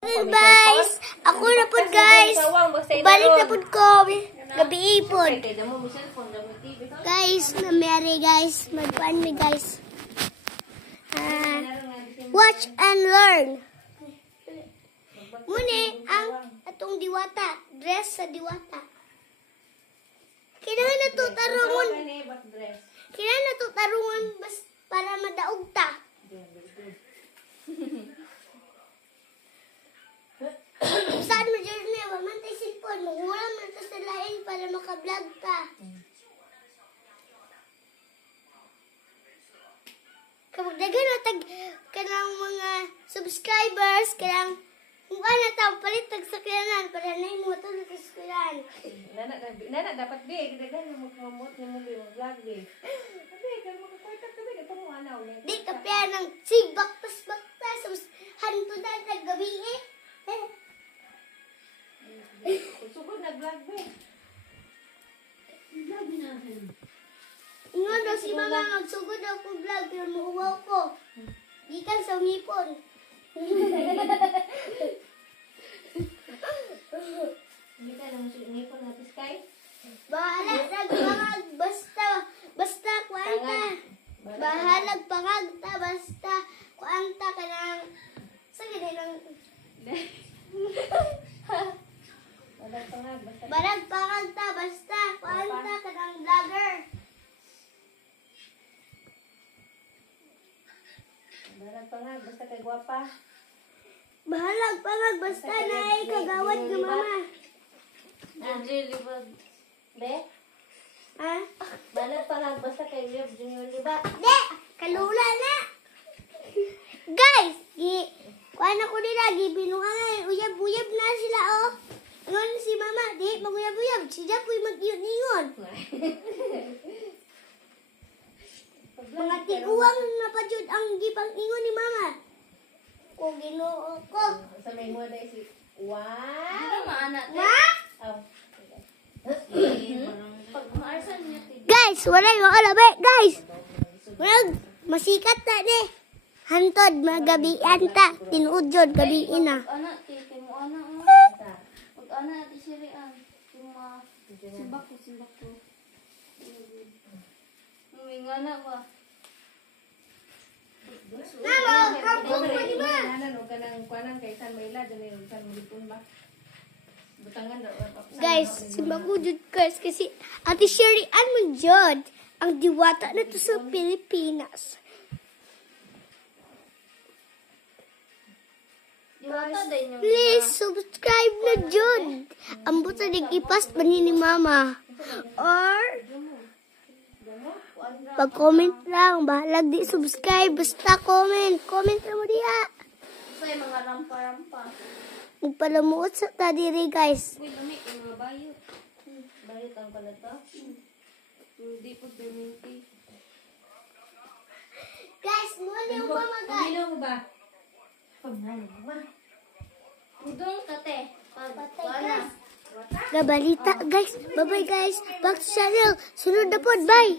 Guys, ako na po guys. Balik na po ko. Gabi po. Guys, namiyari guys. Magpaan mi guys. Watch and learn. Muna ang atong diwata. Dress sa diwata. Kailangan na ito tarungon. Kailangan na ito tarungon para madaog ta. Saan mo dyan na? Mamantay cellphone. Mangulang mo ito sa lain para makablog ka. Kapag dagan na kanang mga subscribers, kanang kung ano tao, palit tagsakyanan para na yung motor na tagsakyanan. Nana, dapat be, dagan mo mag-promote mo mag-vlog be. Be, kaya makakwartak ka be, ito mo anaw. Di kapya ng sigbaktas-baktas, hantudan na gabi eh. Sugod na vlog be. Vlog na. Ingon daw si mama, magsugod daw ko vlog, pero muuwaw ko. Gikan sa umipon. Hindi ka lang umipon na piskay? Bahala, nagpangag, basta kuanta. Bahalag pangagta, basta kuanta ka ng, sa ganyan ng, balag pangagta, basta kuanta ka ng vlogger. Balag pangag, basta kay guwapa. Bahalag pangag, basta na ay kagawad ng mama. Be? Ha? Balag pangag, basta kay Web Junior Libat. De! Kalula na! Guys! Kuhaan ako nila, binuangay. Uyab-uyab na sila, oh. Ngon si mama, di, mag-uyab-uyab. Si Japoy mag-iyon-ingon. Mga tiguang na pa jud ang gipang ingon ni mama. Kung ginoo ko. Sa may mo dahil si... Wow! Ma? Pag maarsan niya, Guys, wala yung alabe. Guys! Wala, masikat na ni. Hantod, magabian ta. Tinuudjod, gabiin na. Anak, titi mo anak mo. Pag anak, ati sirian. Simbak ko. Huminga na ba? Mama, kapag mo di ba? Kuanan kay San Mayla, dyan yung San Mulipon ba? Butangan daw. Guys, simbakujud guys kasi Ate Sherry Ann Jud ang diwata na to sa Pilipinas. Diwata din yung... Please subscribe na Jud. Ang buta nag-ipas ba ni mama? Or pag-comment lang. Bahalag di subscribe. Basta comment. Comment na mo diya. Say, mga rampa-rampa. Magpalamuot sa tadiri guys. Uy, lami, yung mga bayot. Bayot ang pala to? Hindi po perminti. Guys, muna yung mama guys. Pamilong mo ba? Pamilong mo ba? Udong tate. Patay guys. Gabalita guys. Bye bye guys. Back to channel. Sunod na po. Bye.